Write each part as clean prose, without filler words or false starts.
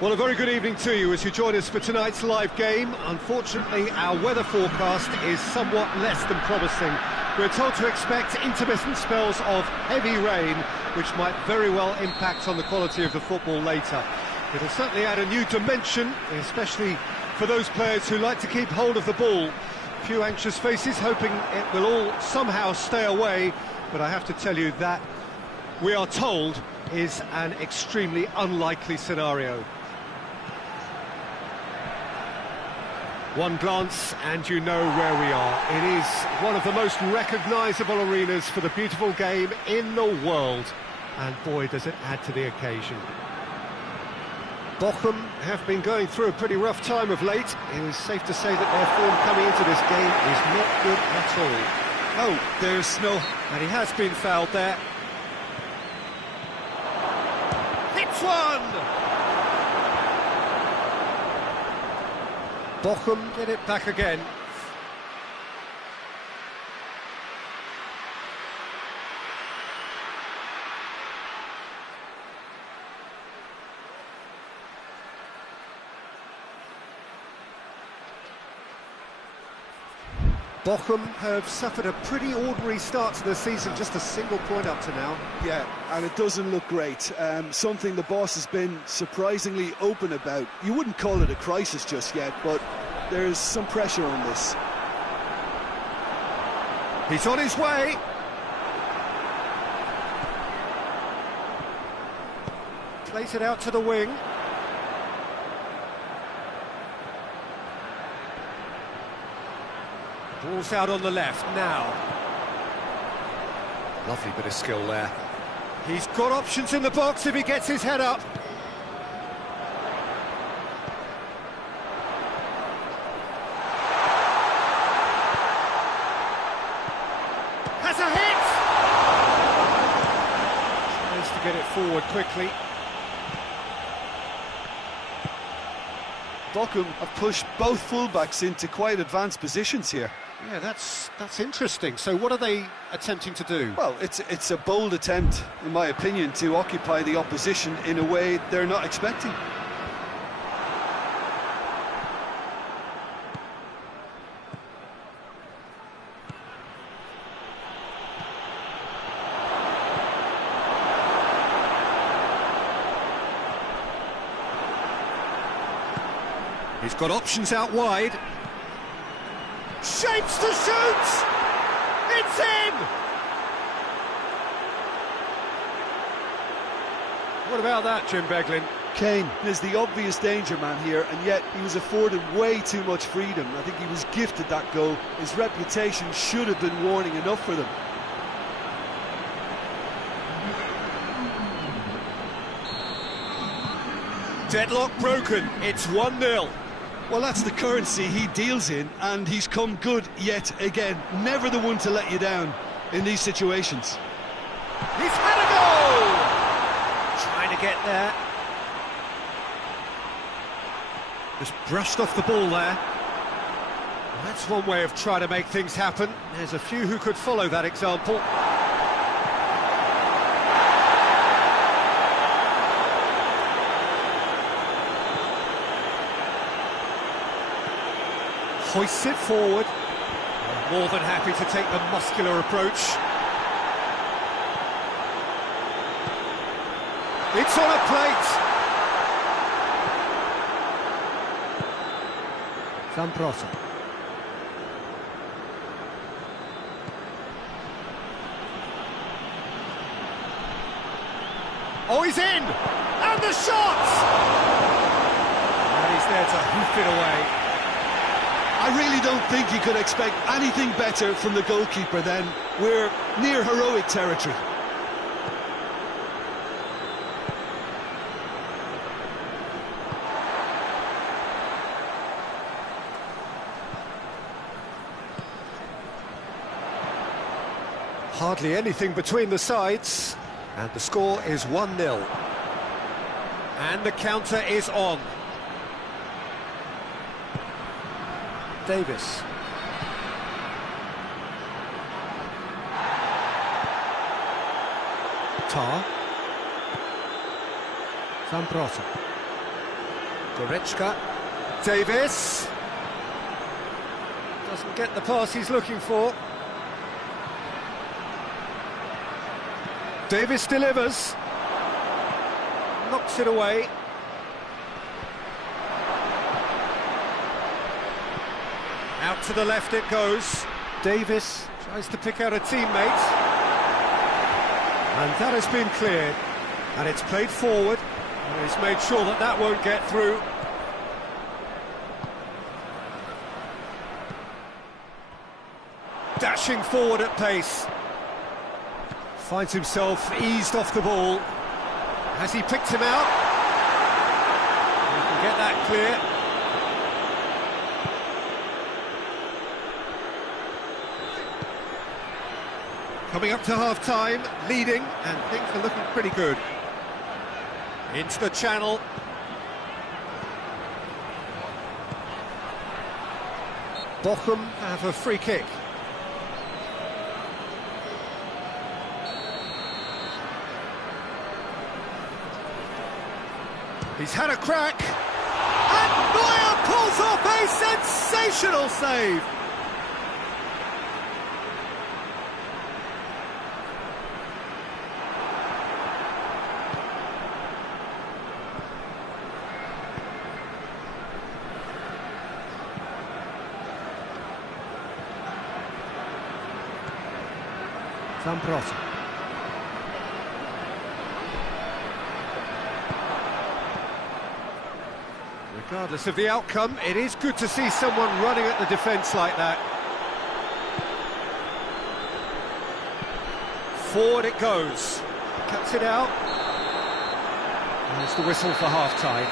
Well, a very good evening to you as you join us for tonight's live game. Unfortunately, our weather forecast is somewhat less than promising. We're told to expect intermittent spells of heavy rain, which might very well impact on the quality of the football later. It'll certainly add a new dimension, especially for those players who like to keep hold of the ball. A few anxious faces hoping it will all somehow stay away, but I have to tell you that we are told is an extremely unlikely scenario. One glance and you know where we are. It is one of the most recognisable arenas for the beautiful game in the world. And boy, does it add to the occasion. Bochum have been going through a pretty rough time of late. It is safe to say that their form coming into this game is not good at all. Oh, there's Snow. And he has been fouled there. Hits one! Bochum get it back again. Bochum have suffered a pretty ordinary start to the season, just a single point up to now. Yeah, and it doesn't look great. Something the boss has been surprisingly open about. You wouldn't call it a crisis just yet, but there's some pressure on this. He's on his way. Plays it out to the wing. Ball's out on the left now. Lovely bit of skill there. He's got options in the box if he gets his head up. Has a hit! Tries to get it forward quickly. Bochum have pushed both fullbacks into quite advanced positions here. Yeah, that's interesting. So what are they attempting to do? Well, it's a bold attempt, in my opinion, to occupy the opposition in a way they're not expecting. He's got options out wide. Shapes to shoot! It's in! What about that, Jim Beglin? Kane is the obvious danger man here, and yet he was afforded way too much freedom. I think he was gifted that goal. His reputation should have been warning enough for them. Deadlock broken. It's 1-0. Well, that's the currency he deals in, and he's come good yet again. Never the one to let you down in these situations. He's had a goal! Trying to get there. Just brushed off the ball there. Well, that's one way of trying to make things happen. There's a few who could follow that example. Hoists it forward. More than happy to take the muscular approach. It's on a plate. Zamprosa. Oh, he's in! And the shot! And he's there to hoof it away. I really don't think you could expect anything better from the goalkeeper then. We're near heroic territory. Hardly anything between the sides, and the score is 1-0. And the counter is on. Davis. Tar. Zamprosa. Goretzka. Davis. Doesn't get the pass he's looking for. Davis delivers. Knocks it away. Out to the left it goes. Davis tries to pick out a teammate. And that has been cleared. And it's played forward. And he's made sure that that won't get through. Dashing forward at pace. Finds himself eased off the ball. Has he picked him out? He can get that clear. Coming up to half-time, leading, and things are looking pretty good. Into the channel. Bochum have a free kick. He's had a crack, and Neuer pulls off a sensational save. Zambrota. Regardless of the outcome, it is good to see someone running at the defence like that. Forward it goes. Cuts it out. There's the whistle for half-time.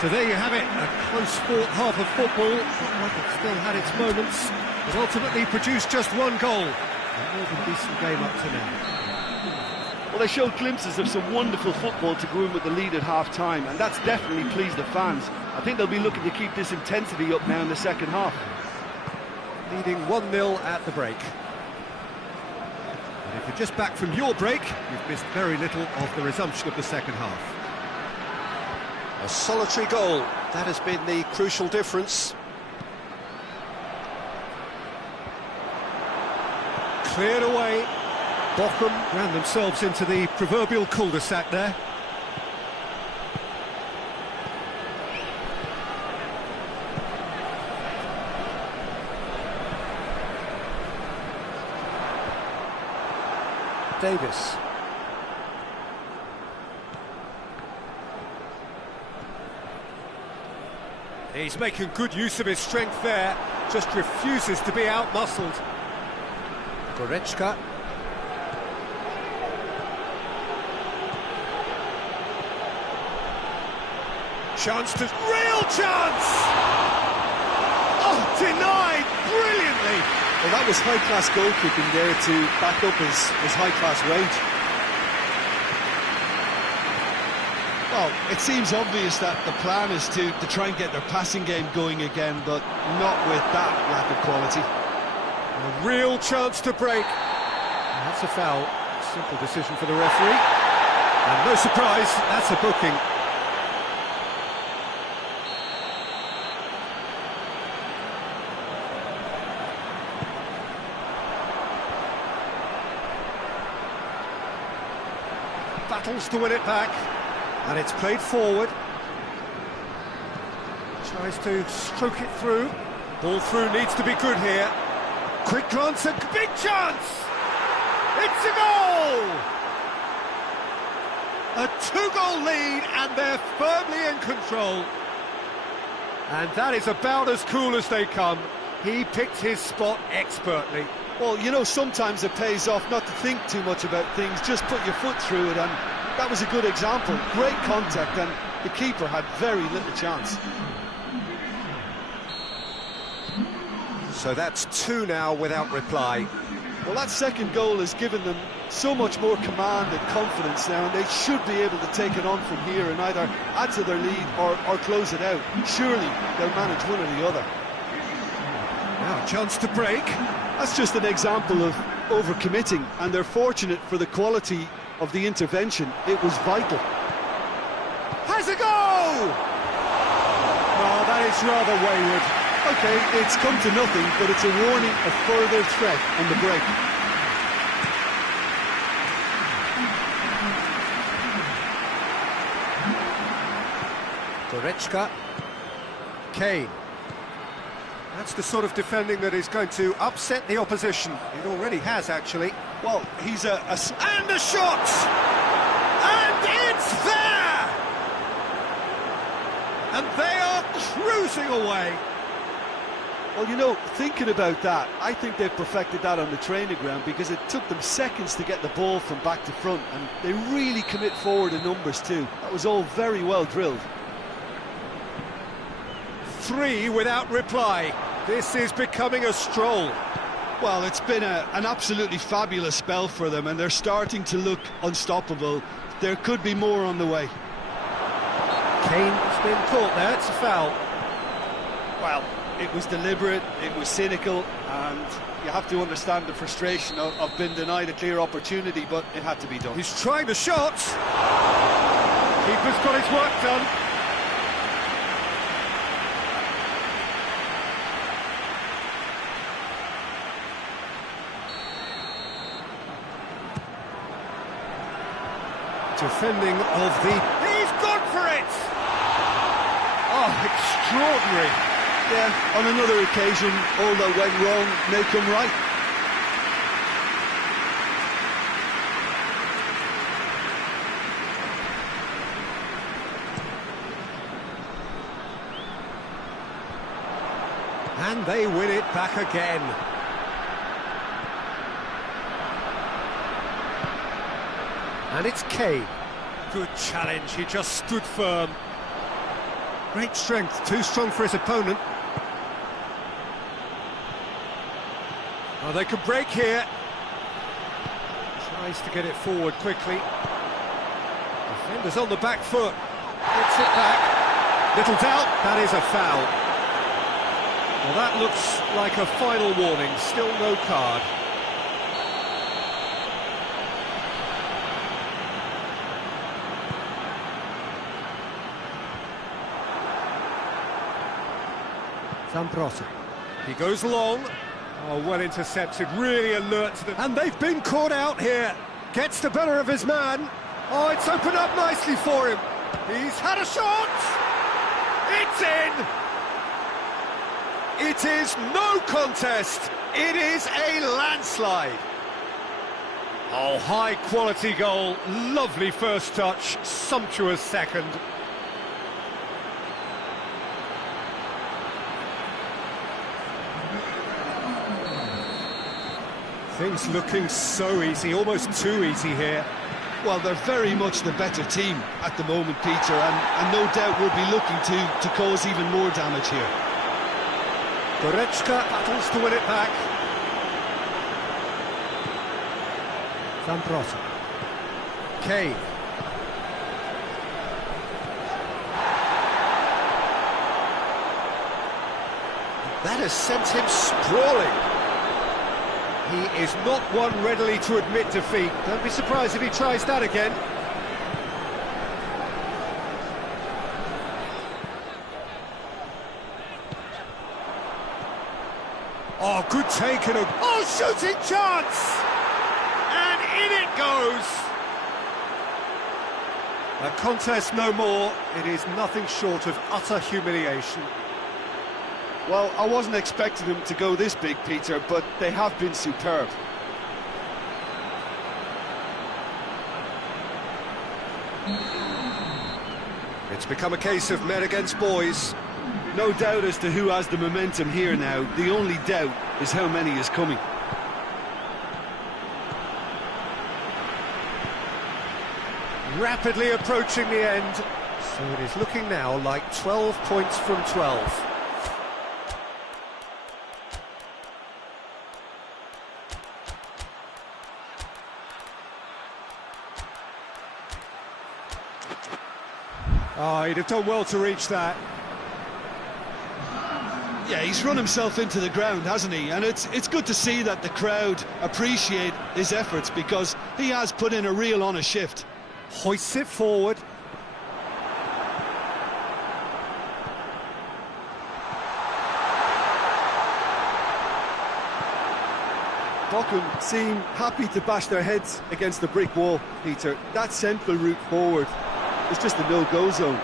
So there you have it, a close-fought half of football. Like it still had its moments, but ultimately produced just one goal. A more than decent game up to now. Well, they showed glimpses of some wonderful football to go in with the lead at half-time, and that's definitely pleased the fans. I think they'll be looking to keep this intensity up now in the second half. Leading 1-0 at the break. And if you're just back from your break, you've missed very little of the resumption of the second half. A solitary goal, that has been the crucial difference. Cleared away. Bochum ran themselves into the proverbial cul-de-sac there. Davis. He's making good use of his strength there, just refuses to be out-muscled. Goretzka. Chance to... real chance! Oh, denied brilliantly! Well, that was high-class goalkeeping there to back up his high-class range. Well, it seems obvious that the plan is to try and get their passing game going again, but not with that lack of quality. A real chance to break. And that's a foul. Simple decision for the referee. And no surprise, that's a booking. Battles to win it back, and it's played forward. Tries to stroke it through. Ball through needs to be good here. Quick glance, a big chance! It's a goal! A two-goal lead, and they're firmly in control. And that is about as cool as they come. He picked his spot expertly. Well, you know, sometimes it pays off not to think too much about things, just put your foot through it, and that was a good example. Great contact, and the keeper had very little chance. So that's two now without reply. Well, that second goal has given them so much more command and confidence now, and they should be able to take it on from here and either add to their lead or close it out. Surely they'll manage one or the other. Now a chance to break. That's just an example of overcommitting, and they're fortunate for the quality of the intervention. It was vital. Has a goal! Oh, that is rather wayward. Okay, it's come to nothing, but it's a warning of further threat on the break. Goretzka. Kane. That's the sort of defending that is going to upset the opposition. It already has, actually. Well, he's And a shot! And it's there! And they are cruising away. Well, you know, thinking about that, I think they've perfected that on the training ground because it took them seconds to get the ball from back to front, and they really commit forward in numbers too. That was all very well drilled. 3 without reply. This is becoming a stroll. Well, it's been an absolutely fabulous spell for them, and they're starting to look unstoppable. There could be more on the way. Kane's been caught there, it's a foul. Well, it was deliberate, it was cynical, and you have to understand the frustration of being denied a clear opportunity, but it had to be done. He's trying the shot. Keeper's got his work done. Defending of the... He's gone for it! Oh, extraordinary. Yeah, on another occasion, all that went wrong may come right. And they win it back again. And it's Kane. Good challenge, he just stood firm. Great strength, too strong for his opponent. Oh, they could break here. Tries to get it forward quickly. Defender's on the back foot. Gets it back. Little doubt, that is a foul. Well, that looks like a final warning, still no card. Zambrossi. He goes long. Oh, well intercepted, really alert to them. And they've been caught out here. Gets the better of his man. Oh, it's opened up nicely for him. He's had a shot. It's in. It is no contest. It is a landslide. Oh, high quality goal. Lovely first touch. Sumptuous second. Things looking so easy, almost too easy here. Well, they're very much the better team at the moment, Peter, and no doubt will be looking to cause even more damage here. Goretzka battles to win it back. Zambrossi. Kane. That has sent him sprawling. He is not one readily to admit defeat. Don't be surprised if he tries that again. Oh, good take and a... Oh, shooting chance! And in it goes! A contest no more. It is nothing short of utter humiliation. Well, I wasn't expecting them to go this big, Peter, but they have been superb. It's become a case of men against boys. No doubt as to who has the momentum here now. The only doubt is how many is coming. Rapidly approaching the end. So it is looking now like 12 points from 12. Oh, he'd have done well to reach that. Yeah, he's run himself into the ground, hasn't he? And it's good to see that the crowd appreciate his efforts because he has put in a real honest shift. Hoists it forward. Bochum seem happy to bash their heads against the brick wall, Peter. That central route forward is just a no-go zone.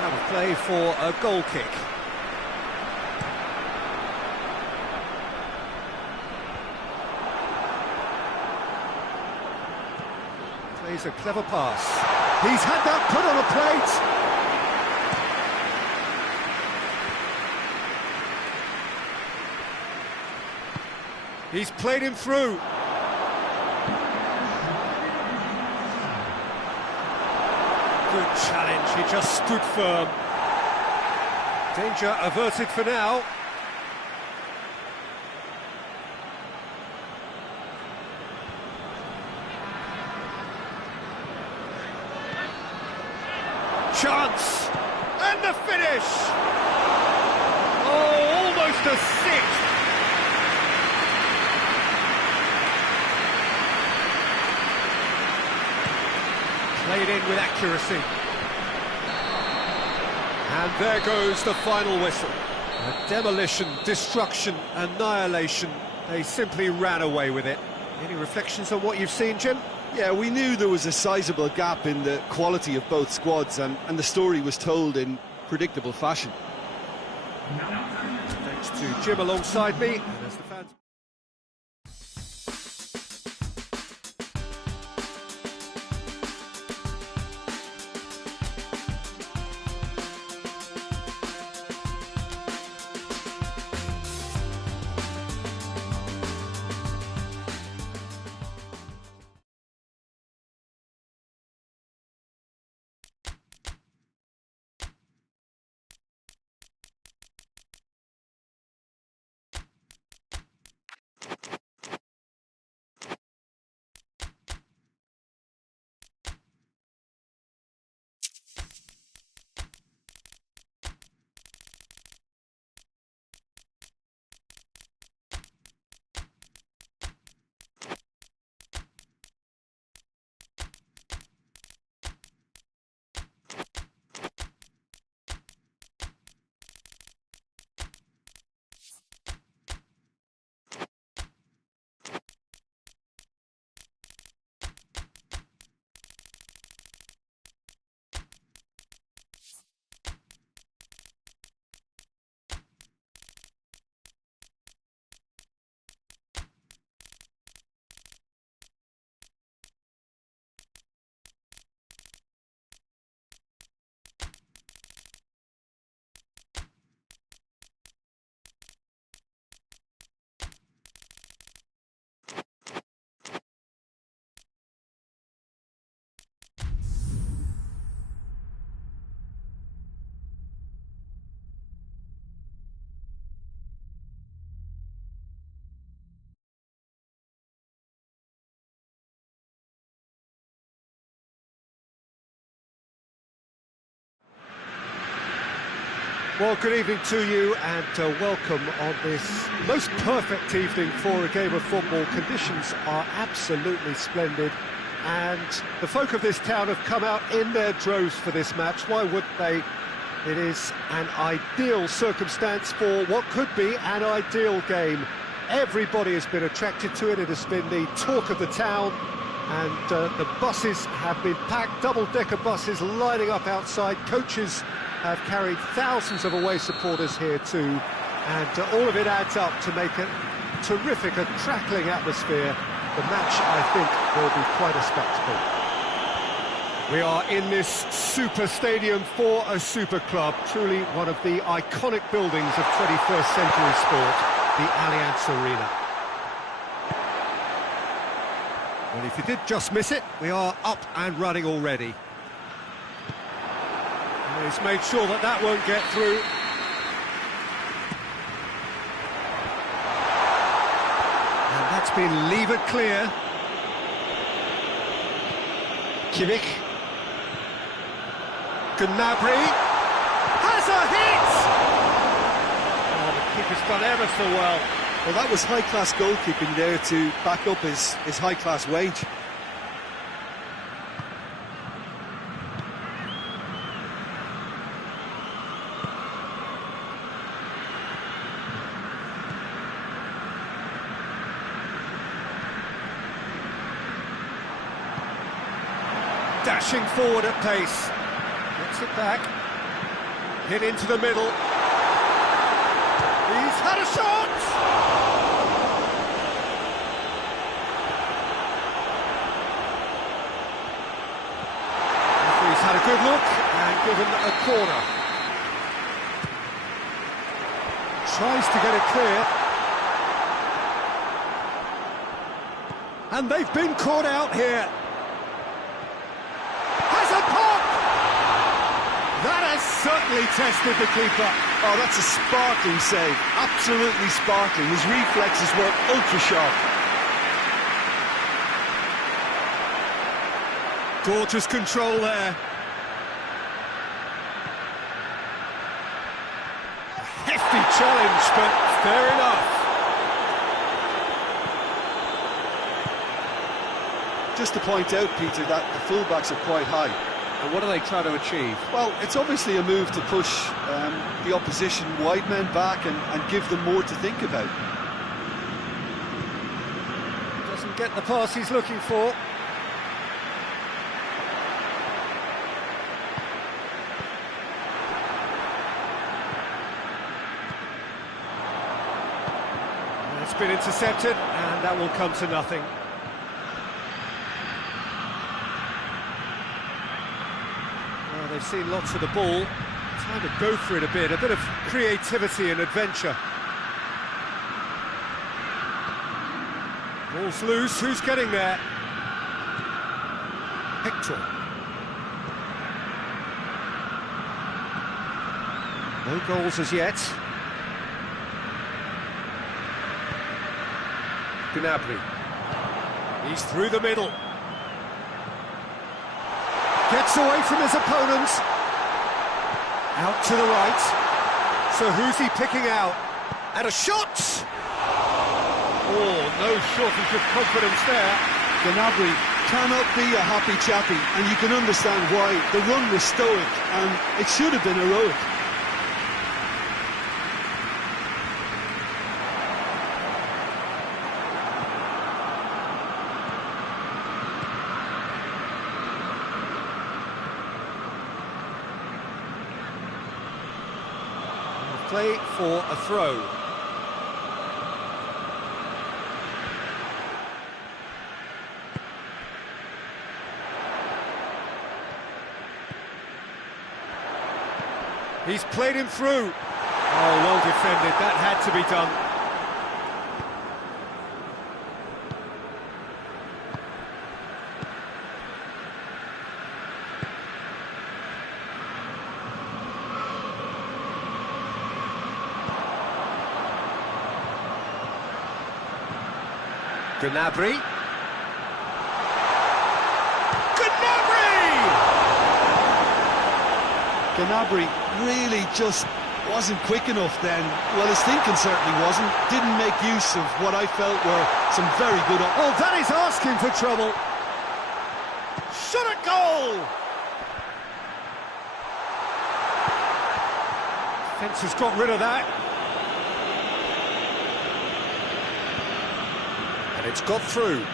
Out of play for a goal kick. Plays a clever pass. He's had that put on a plate. He's played him through. Good challenge, he just stood firm. Danger averted for now. Chance! And the finish! Oh, almost a sixth! Played in with accuracy. And there goes the final whistle. A demolition, destruction, annihilation. They simply ran away with it. Any reflections on what you've seen, Jim? Yeah, we knew there was a sizable gap in the quality of both squads, and the story was told in predictable fashion. Thanks to Jim alongside me, and as the fans... Well, good evening to you, and welcome on this most perfect evening for a game of football. Conditions are absolutely splendid, and the folk of this town have come out in their droves for this match. Why would they? It is an ideal circumstance for what could be an ideal game. Everybody has been attracted to it. It has been the talk of the town, and the buses have been packed, double-decker buses lining up outside. Coaches have carried thousands of away supporters here too, and all of it adds up to make a terrific, a crackling atmosphere. The match, I think, will be quite a spectacle. We are in this super stadium for a super club, truly one of the iconic buildings of 21st century sport, the Allianz Arena. Well, if you did just miss it, we are up and running already. He's made sure that that won't get through. And that's been levered clear. Kimmich. Gnabry has a hit! Oh, the keeper's done ever so well. Well, that was high-class goalkeeping there to back up his high-class wage. Dashing forward at pace. Gets it back. Hit into the middle. He's had a shot! He's had a good look and given a corner. Tries to get it clear. And they've been caught out here. Has a pop! That has certainly tested the keeper. Oh, that's a sparkling save. Absolutely sparkling. His reflexes were ultra sharp. Gorgeous control there. A hefty challenge, but fair enough. Just to point out, Peter, that the fullbacks are quite high. And what are they trying to achieve? Well, it's obviously a move to push the opposition wide men back and give them more to think about. Doesn't get the pass he's looking for. It's been intercepted, and that will come to nothing. Well, they've seen lots of the ball. Time to go for it a bit of creativity and adventure. Ball's loose, who's getting there? Hector. No goals as yet. Gnabry. He's through the middle. Gets away from his opponent. Out to the right. So who's he picking out? And a shot! Oh, no shortage of confidence there. Gnabry cannot be a happy chappy, and you can understand why. The run was stoic, and it should have been heroic. Play for a throw. He's played him through. Oh, well defended. That had to be done. Gnabry. Gnabry really just wasn't quick enough then. Well, his thinking certainly wasn't. Didn't make use of what I felt were some very good... Oh, that is asking for trouble. Shot at goal! Fence has got rid of that. And it's got through.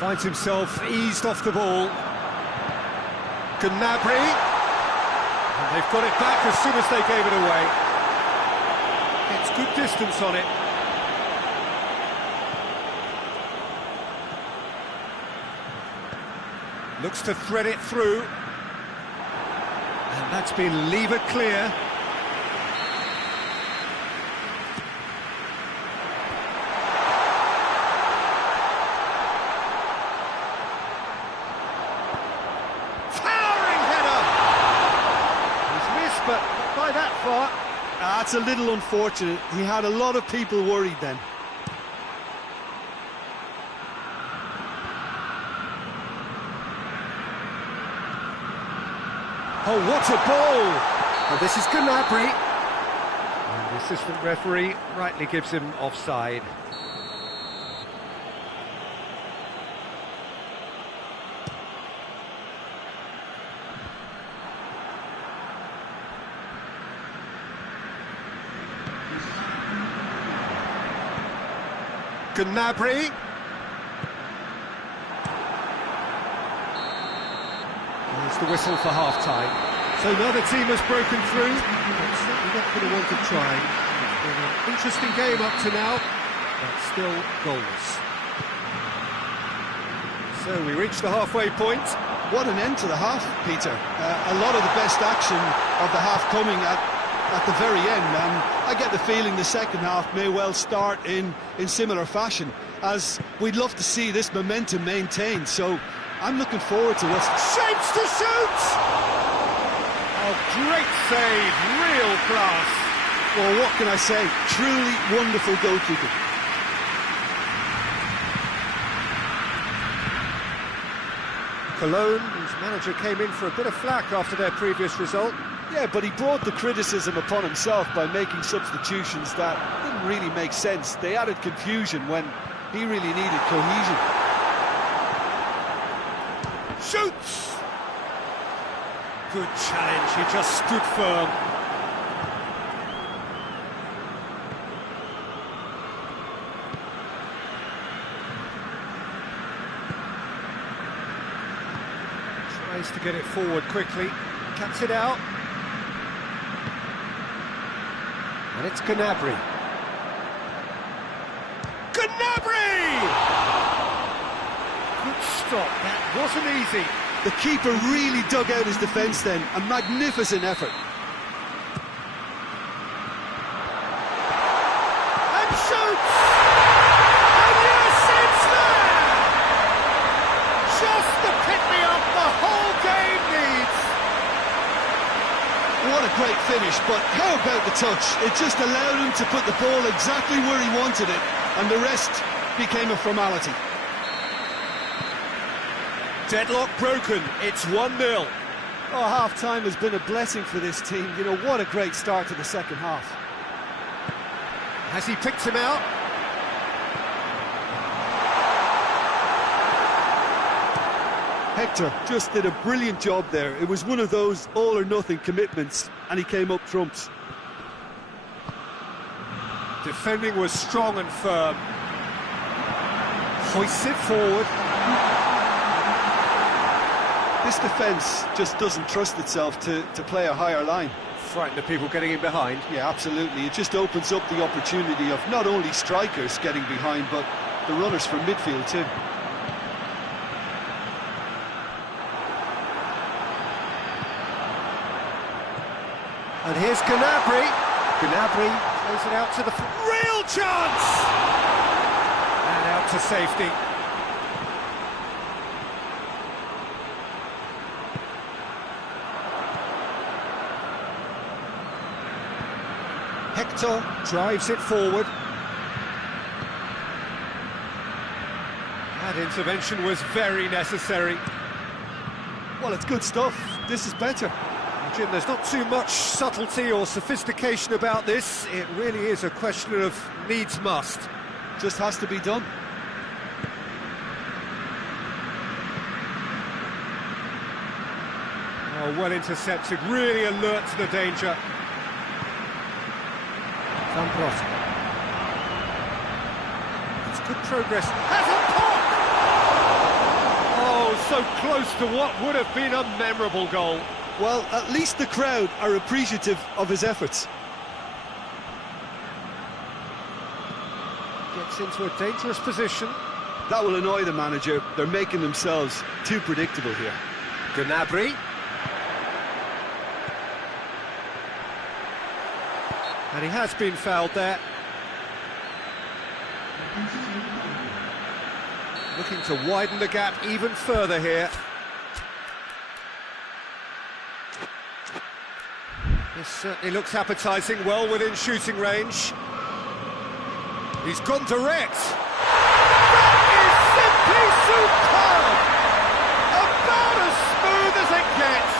Finds himself eased off the ball. Gnabry. And they've got it back as soon as they gave it away. It's good distance on it. Looks to thread it through. And that's been levered clear. But not by that far. That's a little unfortunate. He had a lot of people worried then. Oh, what a ball! Well, this is Gnabry. And the assistant referee rightly gives him offside. Gnabry. There's the whistle for half-time. So neither team has broken through. But certainly not going to want to try. It's been an interesting game up to now, but still goalless. So we reach the halfway point. What an end to the half, Peter. A lot of the best action of the half coming at the very end, and I get the feeling the second half may well start in similar fashion, as we'd love to see this momentum maintained. So I'm looking forward to what's... Shapes to shoot! Oh, great save, real class. Well, what can I say? Truly wonderful goalkeeping. Cologne, whose manager came in for a bit of flack after their previous result. Yeah, but he brought the criticism upon himself by making substitutions that didn't really make sense. They added confusion when he really needed cohesion. Shoots! Good challenge, he just stood firm. Tries to get it forward quickly, cuts it out. And it's Gnabry. Gnabry! Good stop, that wasn't easy. The keeper really dug out his defence then, a magnificent effort. And shoots! And yes, it's there! Just the pick-me-up the whole game needs! What a great finish, but how about the touch? It just allowed him to put the ball exactly where he wanted it, and the rest became a formality. Deadlock broken, it's 1-0. Oh, half-time has been a blessing for this team. You know, what a great start to the second half. Has he picked him out? Hector just did a brilliant job there. It was one of those all-or-nothing commitments, and he came up trumps. Defending was strong and firm. Hoists it forward. This defence just doesn't trust itself to play a higher line. Frightened of people getting in behind. Yeah, absolutely. It just opens up the opportunity of not only strikers getting behind, but the runners from midfield too. And here's Gnabry. Gnabry plays it out to the... Real chance! And out to safety. Hector drives it forward. That intervention was very necessary. Well, it's good stuff. This is better. Jim, there's not too much subtlety or sophistication about this. It really is a question of needs must. Just has to be done. Oh, well intercepted, really alert to the danger. It's good progress. Has a pop! Oh, so close to what would have been a memorable goal. Well, at least the crowd are appreciative of his efforts. Gets into a dangerous position. That will annoy the manager. They're making themselves too predictable here. Gnabry. And he has been fouled there. Looking to widen the gap even further here. This certainly looks appetising, well within shooting range. He's gone direct. That is simply superb! About as smooth as it gets.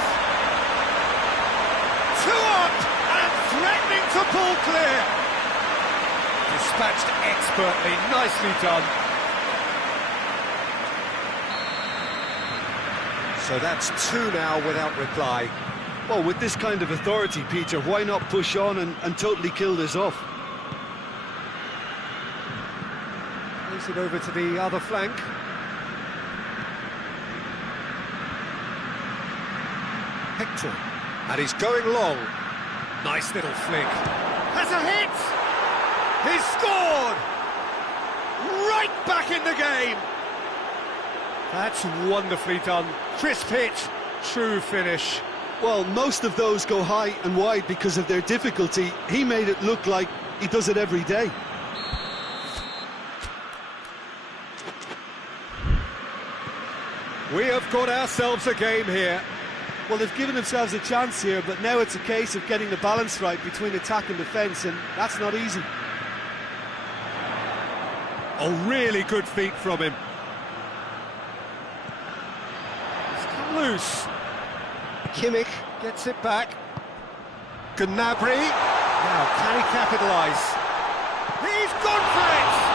Two up and threatening to pull clear. Dispatched expertly, nicely done. So that's two now without reply. Well, with this kind of authority, Peter, why not push on and totally kill this off? Moves it over to the other flank. Hector. And he's going long. Nice little flick. Has a hit! He's scored! Right back in the game! That's wonderfully done. Crisp hit, true finish. Well, most of those go high and wide because of their difficulty. He made it look like he does it every day. We have got ourselves a game here. Well, they've given themselves a chance here, but now it's a case of getting the balance right between attack and defence, and that's not easy. A really good feat from him. It's come loose. Kimmich gets it back. Gnabry. Now, can he capitalise? He's gone for it!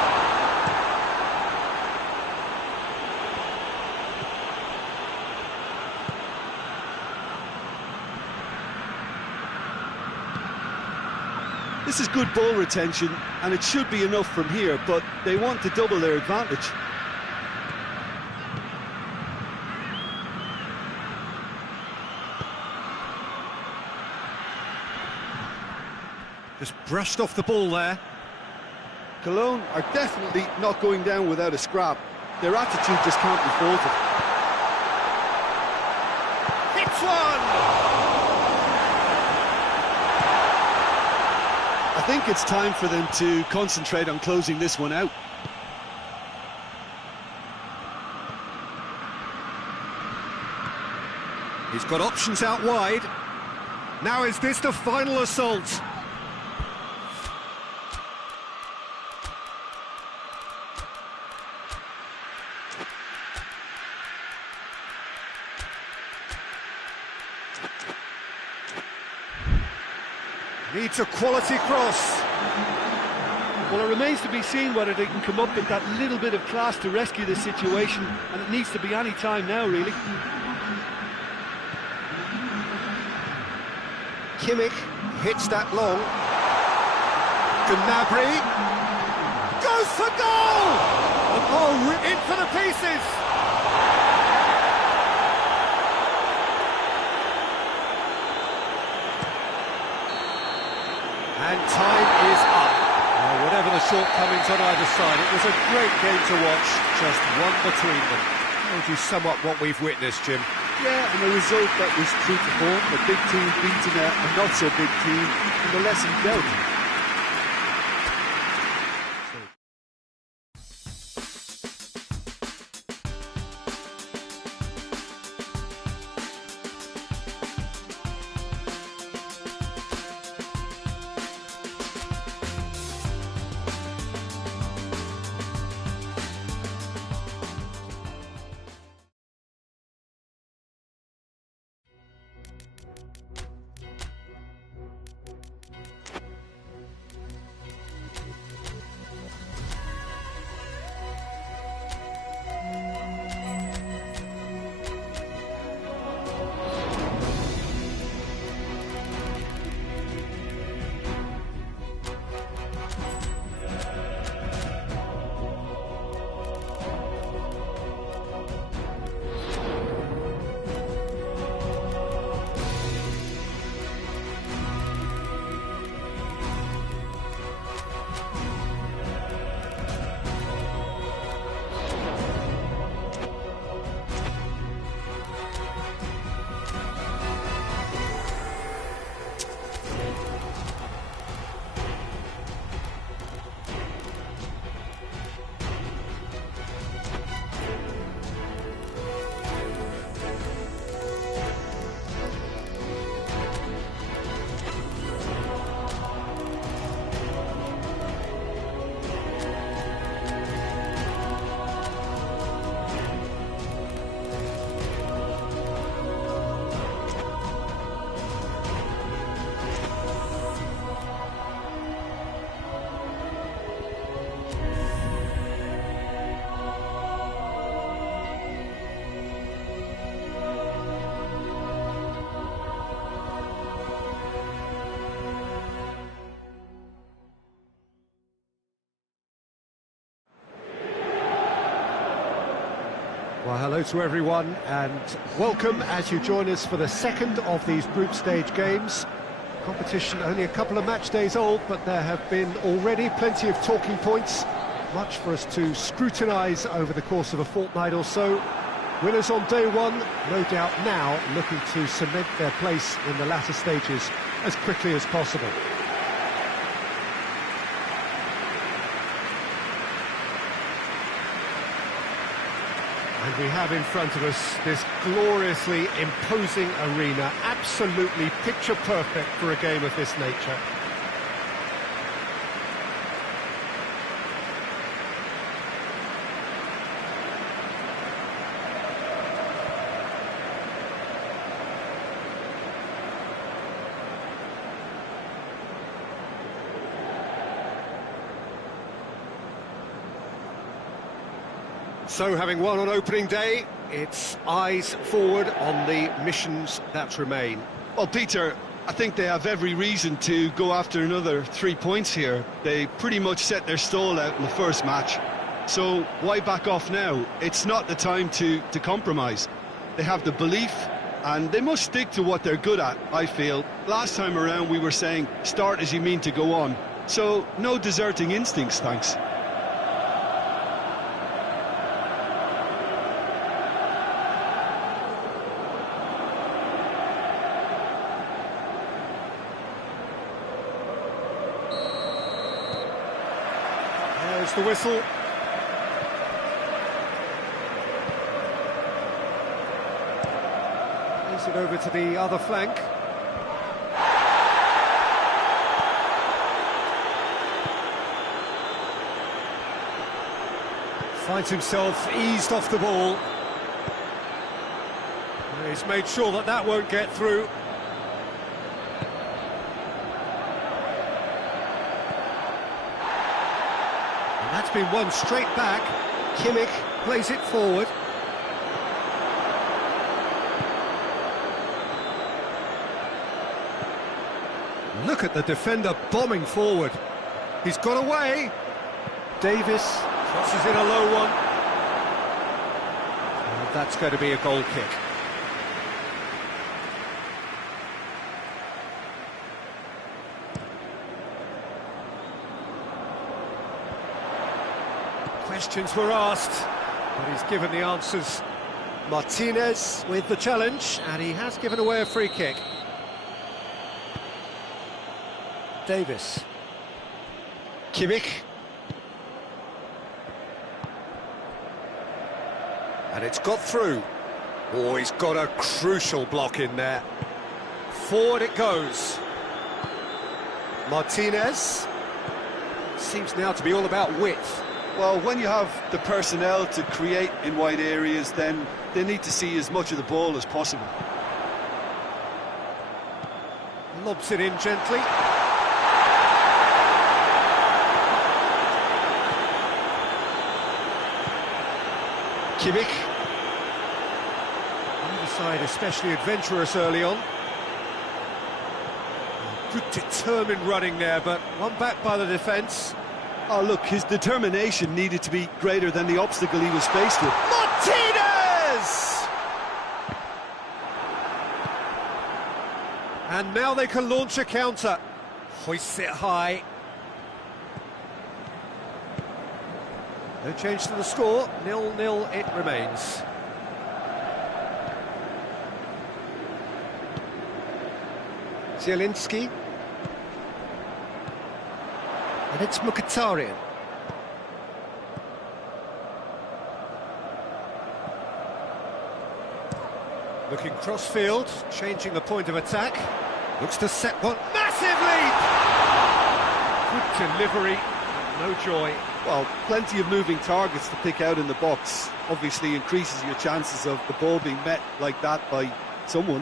This is good ball retention, and it should be enough from here, but they want to double their advantage. Just brushed off the ball there. Cologne are definitely not going down without a scrap. Their attitude just can't be faulted. Hits one! I think it's time for them to concentrate on closing this one out. He's got options out wide. Now is this the final assault? Needs a quality cross. Well, it remains to be seen whether they can come up with that little bit of class to rescue the situation, and it needs to be any time now, really. Kimmich hits that long. Gnabry goes for goal! Oh, in for the pieces! And time is up. Whatever the shortcomings on either side, it was a great game to watch, just one between them. How would you sum up what we've witnessed, Jim? Yeah, and a result that was true to form. A big team beating a not-so-big team, and the lesson dealt. Well, hello to everyone and welcome as you join us for the second of these group stage games. Competition only a couple of match days old, but there have been already plenty of talking points, much for us to scrutinise over the course of a fortnight or so. Winners on day one, no doubt now looking to cement their place in the latter stages as quickly as possible. And we have in front of us this gloriously imposing arena, absolutely picture perfect for a game of this nature. So, having won on opening day, it's eyes forward on the missions that remain. Well, Peter, I think they have every reason to go after another 3 points here. They pretty much set their stall out in the first match. So why back off now? It's not the time to compromise. They have the belief, and they must stick to what they're good at, I feel. Last time around we were saying, start as you mean to go on. So, no deserting instincts, thanks. There's the whistle. Plays it over to the other flank. Finds himself eased off the ball. He's made sure that that won't get through. That's been won straight back. Kimmich plays it forward. Look at the defender bombing forward. He's got away. Davis crosses in a low one. And that's going to be a goal kick. Questions were asked, but he's given the answers. Martinez with the challenge, and he has given away a free kick. Davis. Kimmich. And it's got through. Oh, he's got a crucial block in there. Forward it goes. Martinez. Seems now to be all about width. Well, when you have the personnel to create in wide areas, then they need to see as much of the ball as possible. Lobs it in gently. Kimmich. Either side especially adventurous early on. Good determined running there, but one back by the defence. Oh, look, his determination needed to be greater than the obstacle he was faced with. Martinez! And now they can launch a counter. Hoists it high. No change to the score, 0-0 it remains. Zielinski. And it's Mkhitaryan. Looking cross-field, changing the point of attack. Looks to set one. Massive lead! Good delivery, no joy. Well, plenty of moving targets to pick out in the box. Obviously increases your chances of the ball being met like that by someone.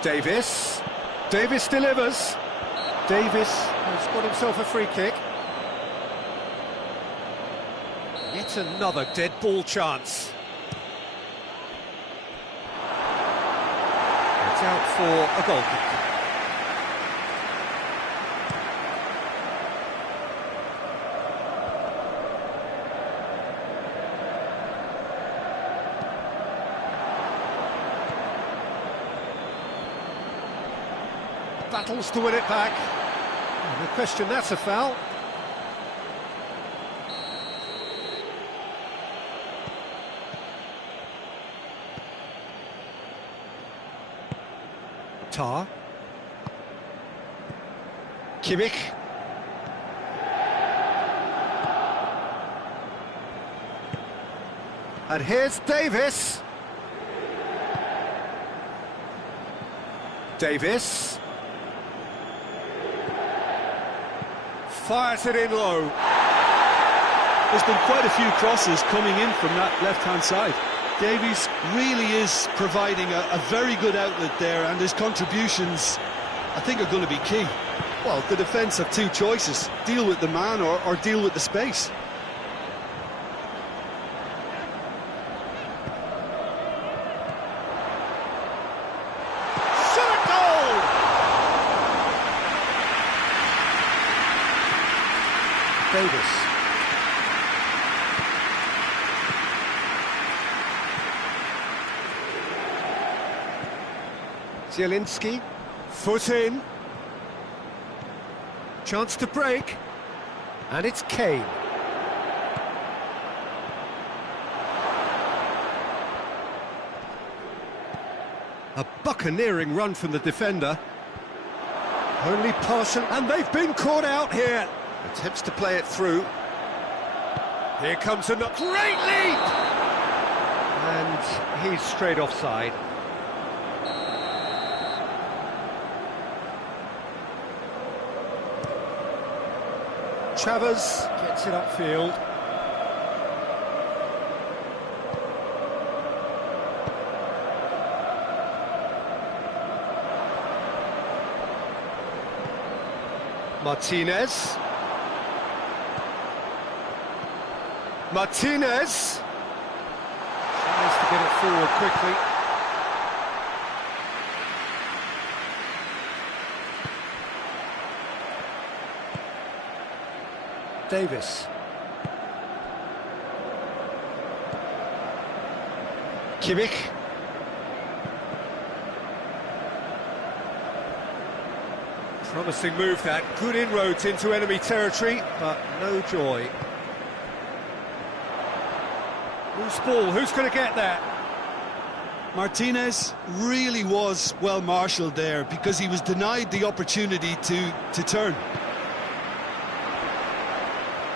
Davis. Davis delivers. Davis has got himself a free kick. Yet another dead ball chance. It's out for a goal kick. battles to win it back. No question that's a foul. Tar. Kimmich. And here's Davis. Davis. Fires it in low. There's been quite a few crosses coming in from that left-hand side. Davies really is providing a very good outlet there, and his contributions, I think, are going to be key. Well, the defence have two choices: deal with the man or deal with the space. Shot goal! Davis. Zielinski, foot in, chance to break, and it's Kane. A buccaneering run from the defender. Only partial, and they've been caught out here. Attempts to play it through. Here comes a great leap! And he's straight offside. Travers gets it upfield. Martinez. Martinez tries to get it forward quickly. Davis. Kimmich. Promising move that, good inroads into enemy territory, but no joy. Loose ball, who's going to get that? Martinez really was well marshalled there, because he was denied the opportunity to turn.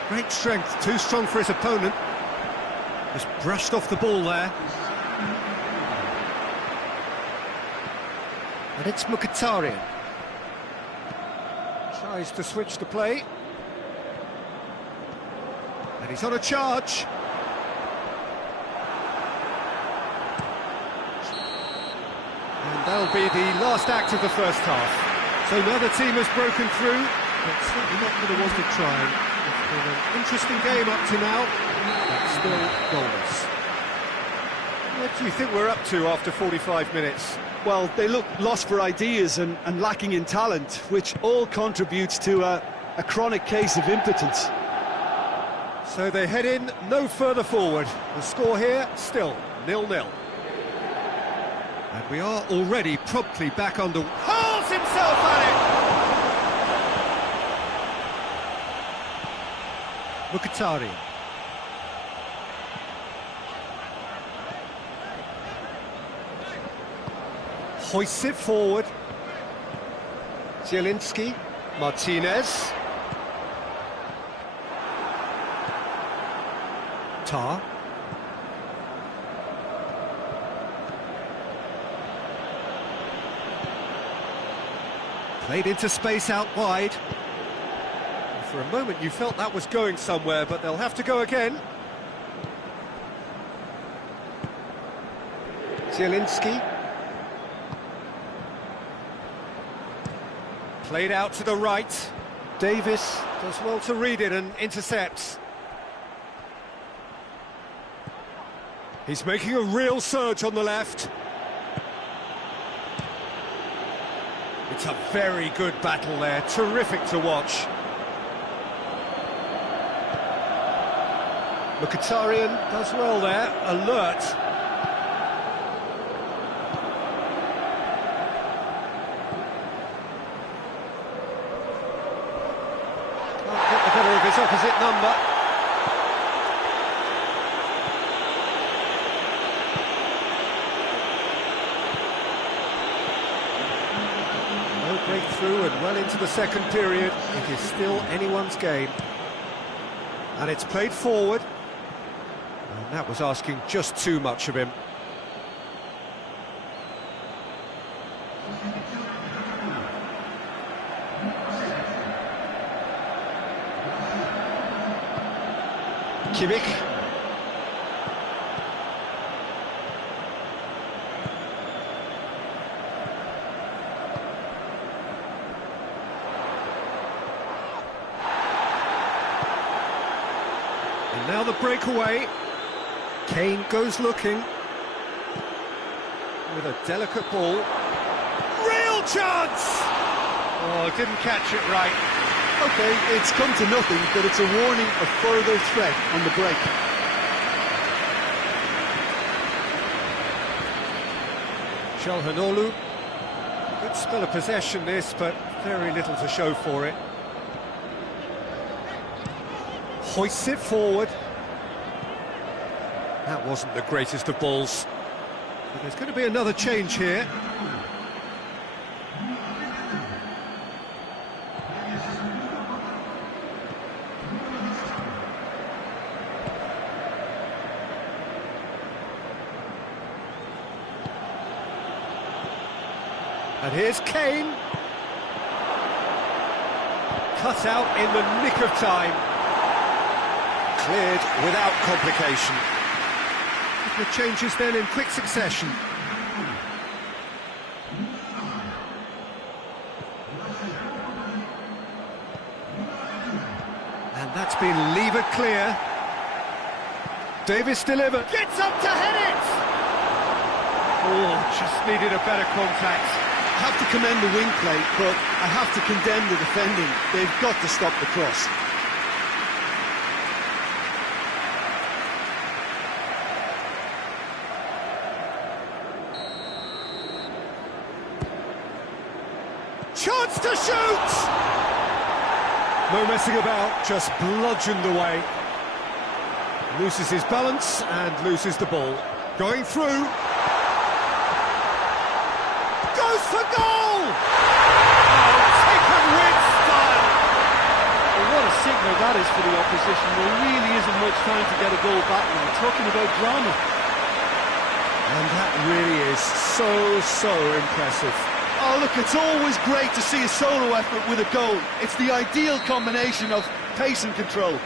Great strength, too strong for his opponent. Just brushed off the ball there. And it's Mkhitaryan. Tries to switch the play. And he's on a charge. And that'll be the last act of the first half. So now the team has broken through, but certainly not with the want of trying. It's been an interesting game up to now, but still goalless. What do you think we're up to after 45 minutes? Well, they look lost for ideas and lacking in talent, which all contributes to a chronic case of impotence. So they head in no further forward. The score here, still 0-0. And we are already promptly back on the... Hurls himself at it! Mkhitaryan. Hoists it forward. Zielinski. Martinez. Tar. Played into space out wide. For a moment you felt that was going somewhere, but they'll have to go again. Zielinski. Played out to the right. Davis does well to read it and intercepts. He's making a real surge on the left. It's a very good battle there, terrific to watch. Mkhitaryan does well there, alert. his opposite number. No breakthrough and well into the second period. It is still anyone's game. And it's played forward. And that was asking just too much of him. Kimmich. And now the breakaway. Kane goes looking. With a delicate ball. Real chance! Oh, didn't catch it right. Okay, it's come to nothing, but it's a warning of further threat on the break. Çalhanoğlu. Good spell of possession this, but very little to show for it. Hoists it forward. That wasn't the greatest of balls. But there's going to be another change here. And here's Kane. Cut out in the nick of time. Cleared without complication. The changes then in quick succession. And that's been levered clear. Davis delivered. Gets up to head it! Oh, just needed a better contact. I have to commend the wing play, but I have to condemn the defending. They've got to stop the cross. Chance to shoot! No messing about, just bludgeoned away. Loses his balance and loses the ball. Going through. Goes for goal! Oh, taken with style! Well, what a signal that is for the opposition. There really isn't much time to get a goal back now. Talking about drama. And that really is so impressive. Oh, look, it's always great to see a solo effort with a goal. It's the ideal combination of pace and control.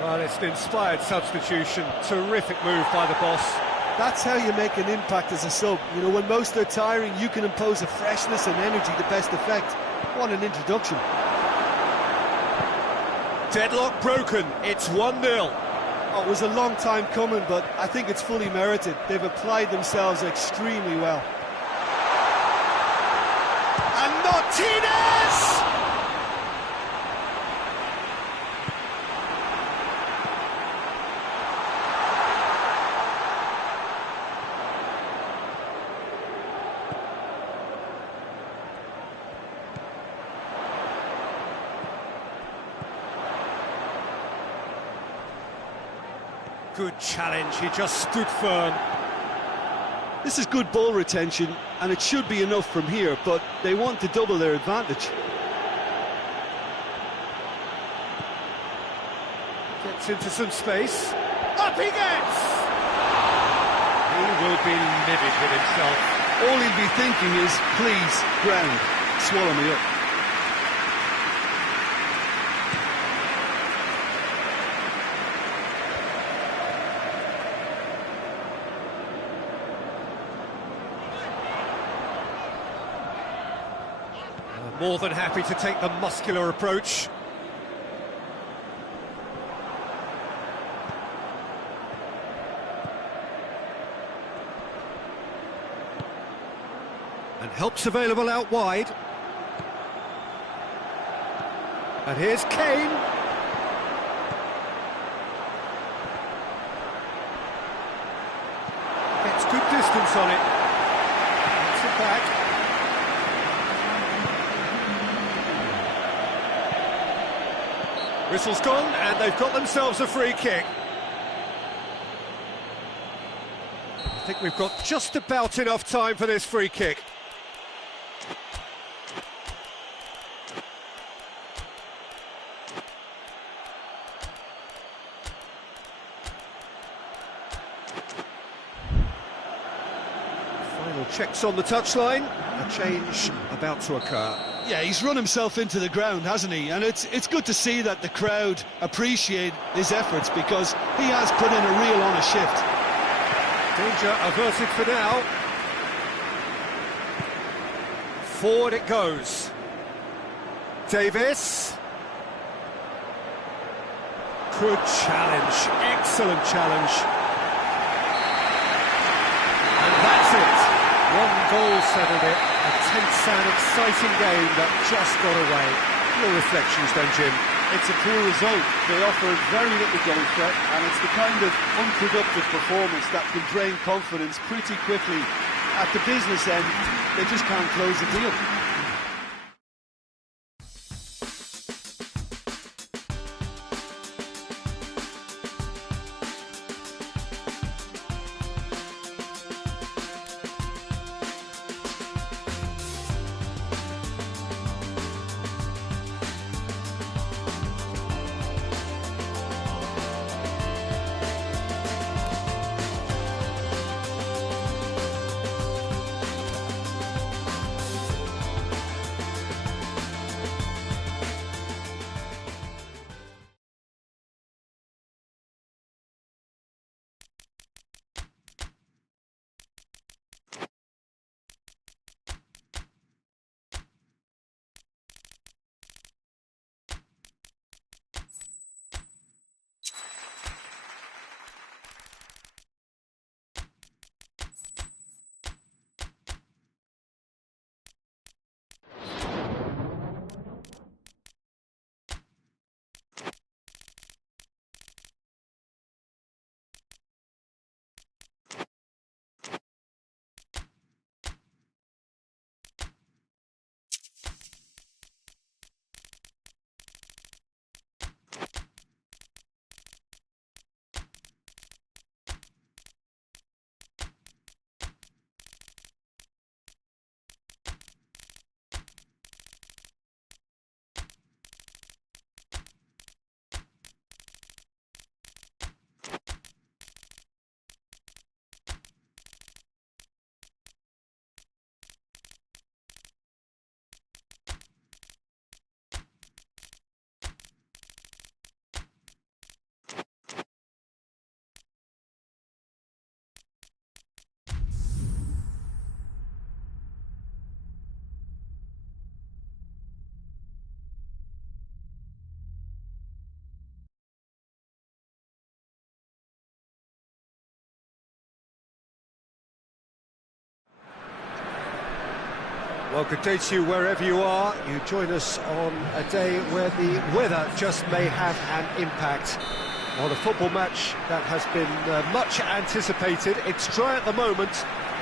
Well, it's an inspired substitution. Terrific move by the boss. That's how you make an impact as a sub. You know, when most are tiring, you can impose a freshness and energy to best effect. What an introduction. Deadlock broken. It's 1-0. Oh, it was a long time coming, but I think it's fully merited. They've applied themselves extremely well. And Martinez! Good challenge, he just stood firm. This is good ball retention, and it should be enough from here, but they want to double their advantage. Gets into some space. Up he gets! He will be livid with himself. All he'll be thinking is, please, ground, swallow me up. More than happy to take the muscular approach. And help's available out wide. And here's Kane. Gets good distance on it. Gets it back. Whistle's gone, and they've got themselves a free kick. I think we've got just about enough time for this free kick. Final checks on the touchline. A change about to occur. Yeah, he's run himself into the ground, hasn't he? And it's good to see that the crowd appreciate his efforts, because he has put in a real honest shift. Danger averted for now. Forward it goes. Davis. Good challenge, excellent challenge. And that's it. One goal settled it. A tense and exciting game that just got away. Your reflections then, Jim? It's a poor result. They offered very little goal threat, and it's the kind of unproductive performance that can drain confidence pretty quickly. At the business end, they just can't close the deal. Well, good day to you wherever you are. You join us on a day where the weather just may have an impact on a football match that has been much anticipated. It's dry at the moment,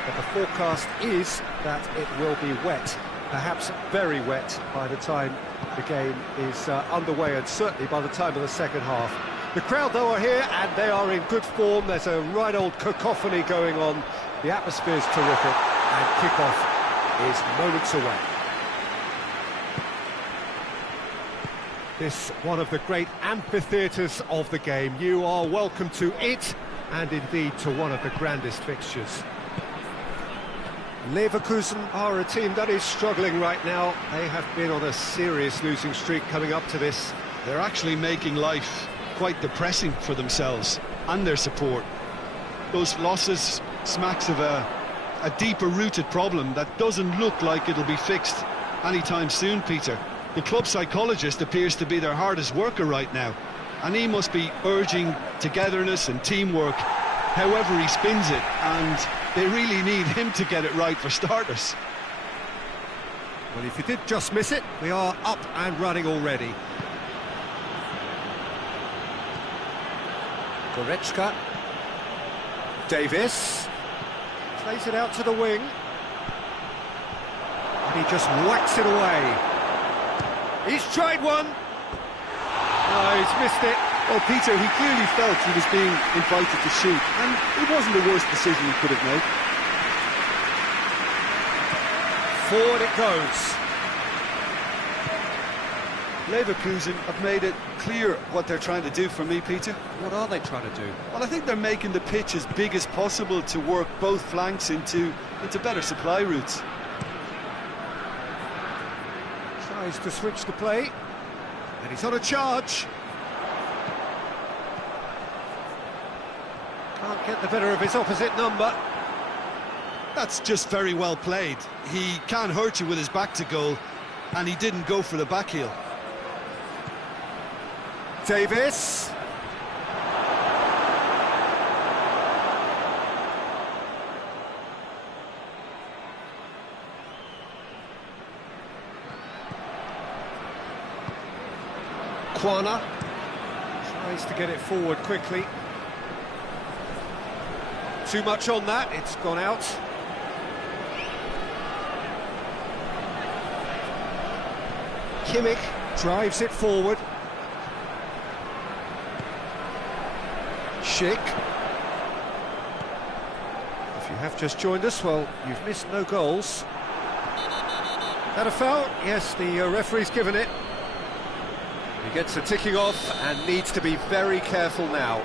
but the forecast is that it will be wet, perhaps very wet by the time the game is underway, and certainly by the time of the second half. The crowd, though, are here, and they are in good form. There's a right old cacophony going on. The atmosphere's terrific, and kick-off is moments away. This one of the great amphitheatres of the game. You are welcome to it, and indeed to one of the grandest fixtures. Leverkusen are a team that is struggling right now. They have been on a serious losing streak coming up to this. They're actually making life quite depressing for themselves and their support. Those losses smacks of a deeper-rooted problem that doesn't look like it'll be fixed anytime soon, Peter. The club psychologist appears to be their hardest worker right now, and he must be urging togetherness and teamwork however he spins it, and they really need him to get it right for starters. Well, if you did just miss it, we are up and running already. Goretzka. Davis. Plays it out to the wing. And he just whacks it away. He's tried one. Oh, he's missed it. Well, Peter, he clearly felt he was being invited to shoot, and it wasn't the worst decision he could have made. Forward it goes. Leverkusen have made it clear what they're trying to do for me, Peter. What are they trying to do? Well, I think they're making the pitch as big as possible to work both flanks into better supply routes. Tries to switch the play, and he's on a charge. Can't get the better of his opposite number. That's just very well played. He can't hurt you with his back to goal, and he didn't go for the back heel. Davis. Quana tries to get it forward quickly. Too much on that, it's gone out. Kimmich drives it forward. Schick. If you have just joined us, well, you've missed no goals. That a foul? Yes, the referee's given it. He gets a ticking off and needs to be very careful now.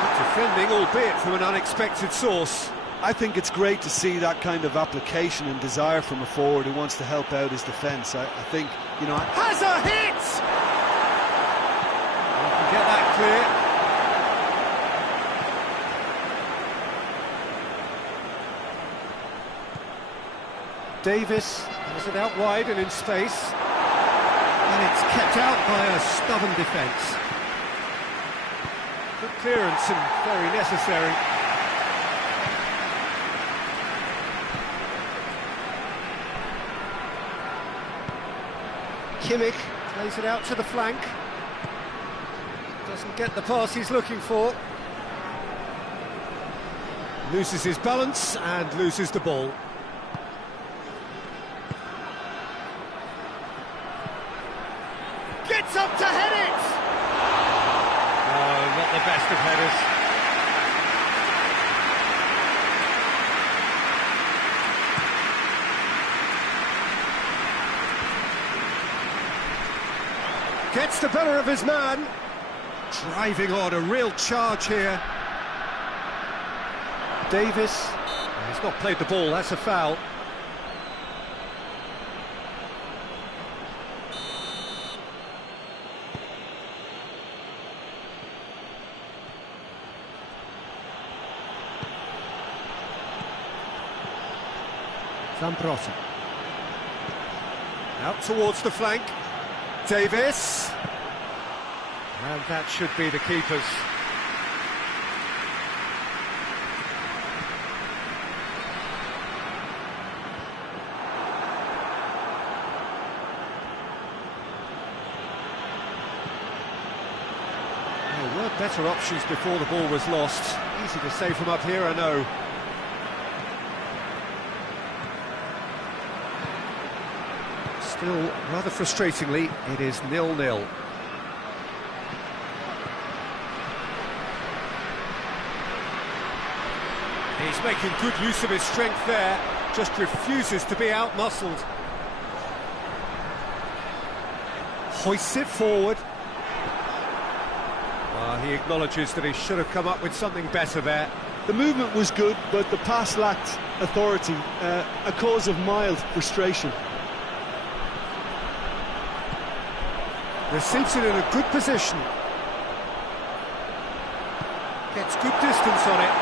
Good defending, albeit from an unexpected source. I think it's great to see that kind of application and desire from a forward who wants to help out his defence. I think, you know... Has a hit! You can get that clear. Davis has it out wide and in space. And it's kept out by a stubborn defence. Good clearance and very necessary. Kimmich plays it out to the flank. Doesn't get the pass he's looking for. Loses his balance and loses the ball. Gets up to head it! Oh, not the best of headers. Gets the better of his man. Driving on, a real charge here. Davis. He's not played the ball, that's a foul. Zambrossi. Out towards the flank. Davis. And that should be the keeper's. There were better options before the ball was lost. Easy to say from up here, I know. Still, rather frustratingly, it is 0-0. He's making good use of his strength there, just refuses to be out-muscled. Hoists it forward. He acknowledges that he should have come up with something better there. The movement was good, but the pass lacked authority, a cause of mild frustration. Receives it in a good position. Gets good distance on it.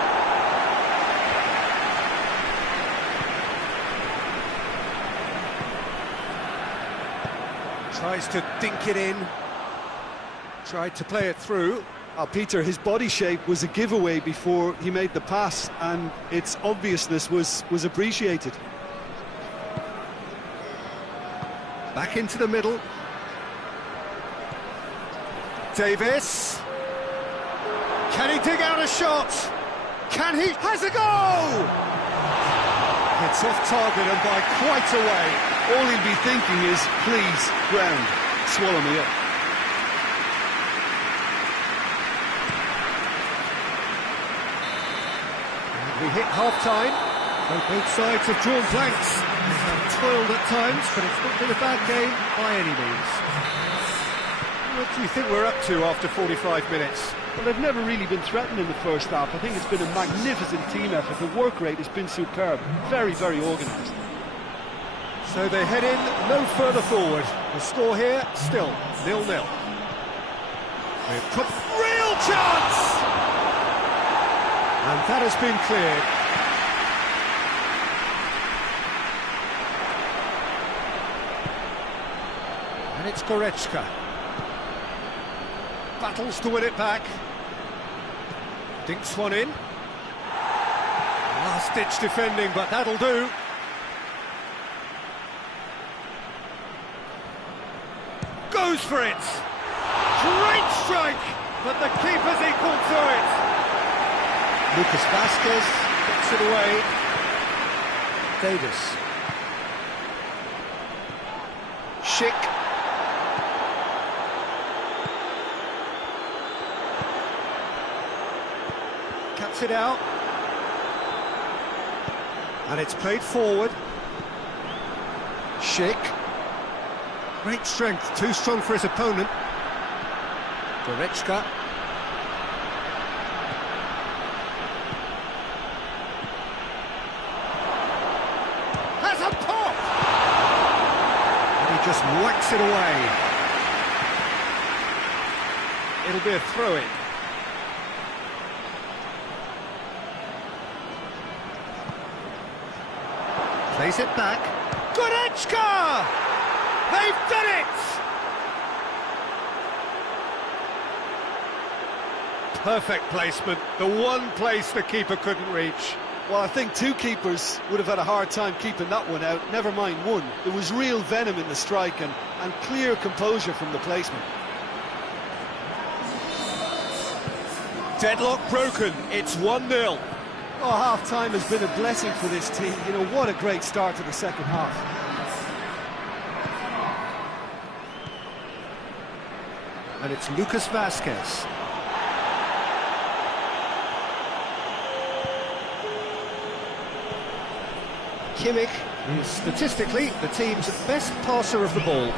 Tries to dink it in. Tried to play it through. Peter, his body shape was a giveaway before he made the pass, and its obviousness was appreciated. Back into the middle. Davis. Can he dig out a shot? Can he? Has a goal! It's off target and by quite a way. All he'll be thinking is, please, ground, swallow me up. We hit half-time. Both sides have drawn blanks. They have toiled at times, but it's not been a bad game by any means. What do you think we're up to after 45 minutes? Well, they've never really been threatened in the first half. I think it's been a magnificent team effort. The work rate has been superb. Very, very organised. So they head in no further forward. The score here, still 0-0. Real chance! And that has been cleared. And it's Goretzka. Battles to win it back. Dinks one in. Last-ditch defending, but that'll do. Goes for it. Great strike, but the keeper's equal to it. Lucas Vazquez gets it away. Davis. Schick. Cuts it out. And it's played forward. Schick. Great strength, too strong for his opponent. Goretzka. Has a pop! And he just whacks it away. It'll be a throw-in. Plays it back. Goretzka! They've done it! Perfect placement, the one place the keeper couldn't reach. Well, I think two keepers would have had a hard time keeping that one out, never mind one. There was real venom in the strike and clear composure from the placement. Deadlock broken, it's 1-0. Oh, half-time has been a blessing for this team. You know, what a great start to the second half. And it's Lucas Vazquez. Kimmich is statistically the team's best passer of the ball.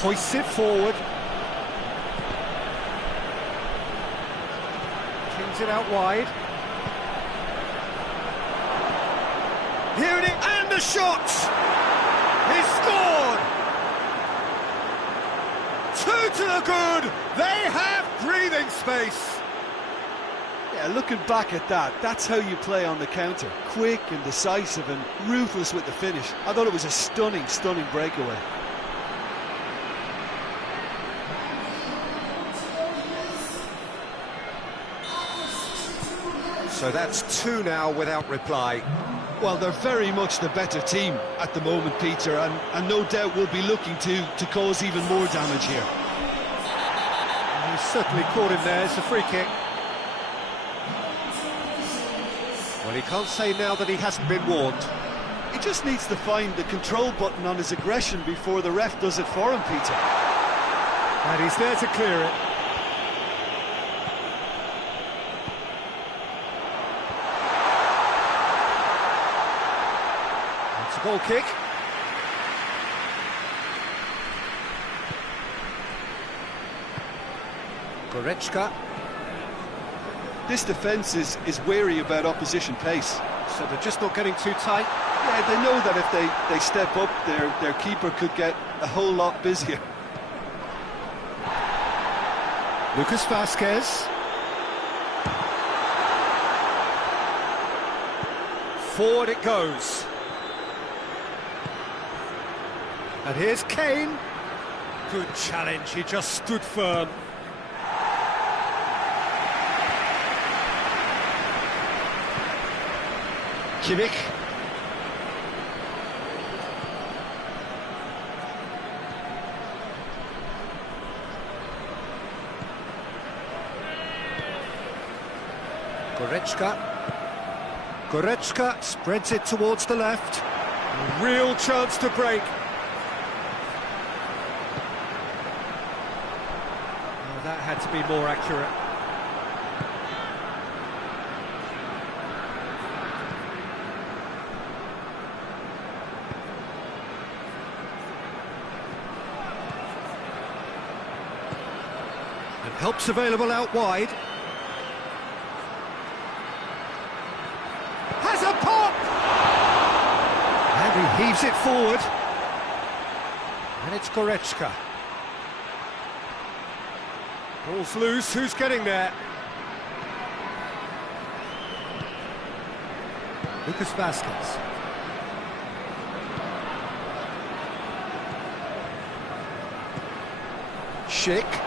Hoists it forward. Kings it out wide. Here it is, and the shot! He's scored! 2 to the good! They have breathing space! Yeah, looking back at that, that's how you play on the counter. Quick and decisive and ruthless with the finish. I thought it was a stunning, stunning breakaway. So that's 2 now without reply. Well, they're very much the better team at the moment, Peter, and no doubt will be looking to cause even more damage here. He's certainly caught him there, it's a free kick. Well, he can't say now that he hasn't been warned. He just needs to find the control button on his aggression before the ref does it for him, Peter. And he's there to clear it. It's a goal kick. Goretzka. This defence is wary about opposition pace. So they're just not getting too tight. Yeah, they know that if they step up, their keeper could get a whole lot busier. Lucas Vazquez. Forward it goes. And here's Kane. Good challenge, he just stood firm. Kimmich. Goretzka. Goretzka spreads it towards the left. A real chance to break. Oh, that had to be more accurate. And help's available out wide. Has a pop! And he heaves it forward. And it's Goretzka. Ball's loose, who's getting there? Lucas Vazquez. Schick.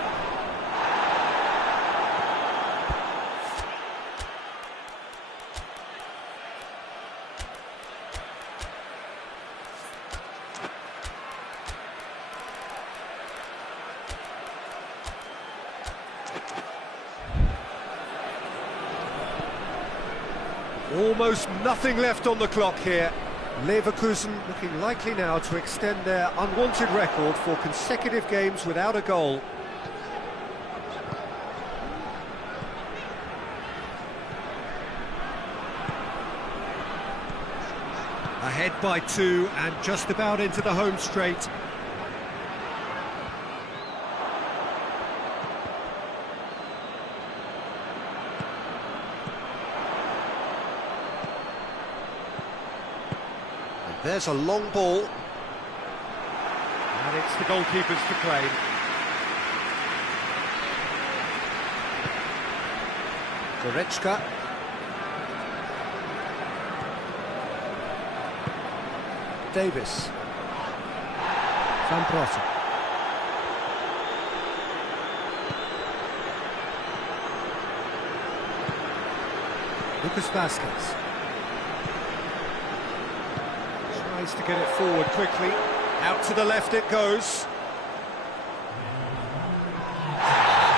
Almost nothing left on the clock here. Leverkusen looking likely now to extend their unwanted record for consecutive games without a goal. Ahead by 2 and just about into the home straight. There's a long ball. And it's the goalkeepers to claim. Goretzka. Davis. Van Prossen. Lucas Vazquez. To get it forward quickly. Out to the left it goes.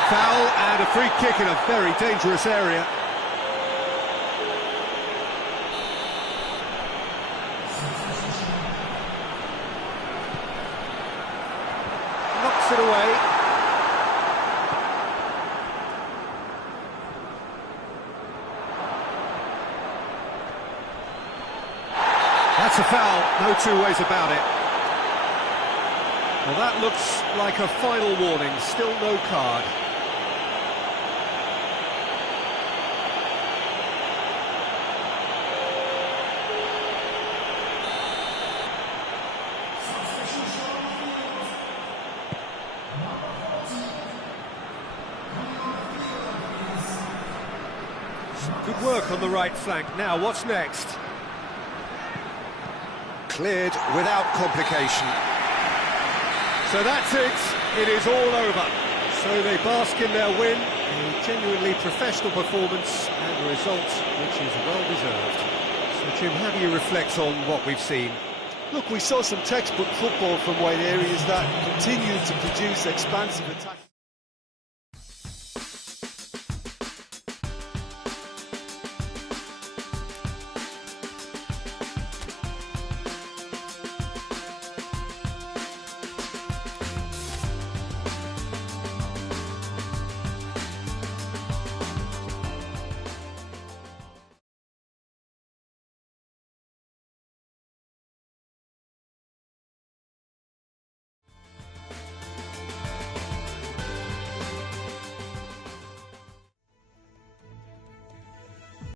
Foul and a free kick in a very dangerous area. Knocks it away. That's a foul, no two ways about it. Well, that looks like a final warning, still no card. Some good work on the right flank. Now, what's next? Cleared without complication. So that's it, it is all over. So they bask in their win, a genuinely professional performance and a result which is well deserved. So Jim, how do you reflect on what we've seen? Look, we saw some textbook football from wide areas that continued to produce expansive attack.